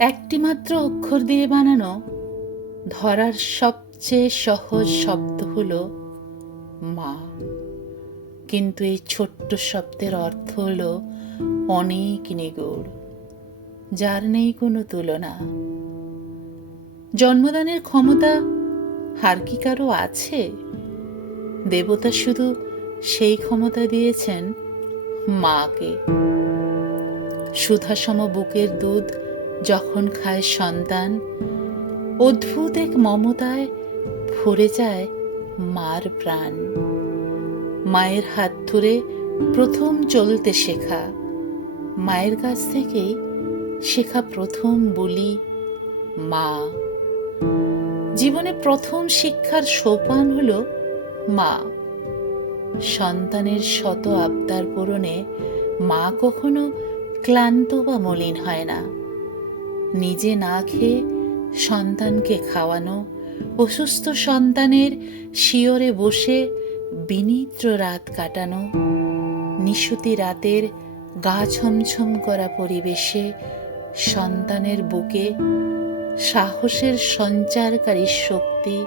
একটি মাত্র অক্ষর দিয়ে বানানো, ধরার সবচেয়ে সহজ শব্দ হলো মা। কিন্তু এই ছোট্ট শব্দের অর্থ হলো অনেক নিগুড়, যার নেই কোনো তুলনা। জন্মদানের ক্ষমতা আর কি কারও আছে? দেবতা শুধু সেই ক্ষমতা দিয়েছেন মাকে। সুধাসম বুকের দুধ যখন খায় সন্তান, অদ্ভুত এক মমতায় ভরে যায় মার প্রাণ। মায়ের হাত ধরে প্রথম চলতে শেখা, মায়ের কাছ থেকেই শেখা প্রথম বলি, মা। জীবনে প্রথম শিক্ষার সোপান হলো মা। সন্তানের শত আবদার পূরণে মা কখনো ক্লান্ত বা মলিন হয় না। নিজে না খেয়ে সন্তানকে খাওয়ানো অসুস্থ সন্তানের শিয়রে বসে বিনিদ্র রাত কাটানো, নিশুতি রাতের গা ছমছম করা পরিবেশে সন্তানের বুকে সাহসের সঞ্চারকারী শক্তি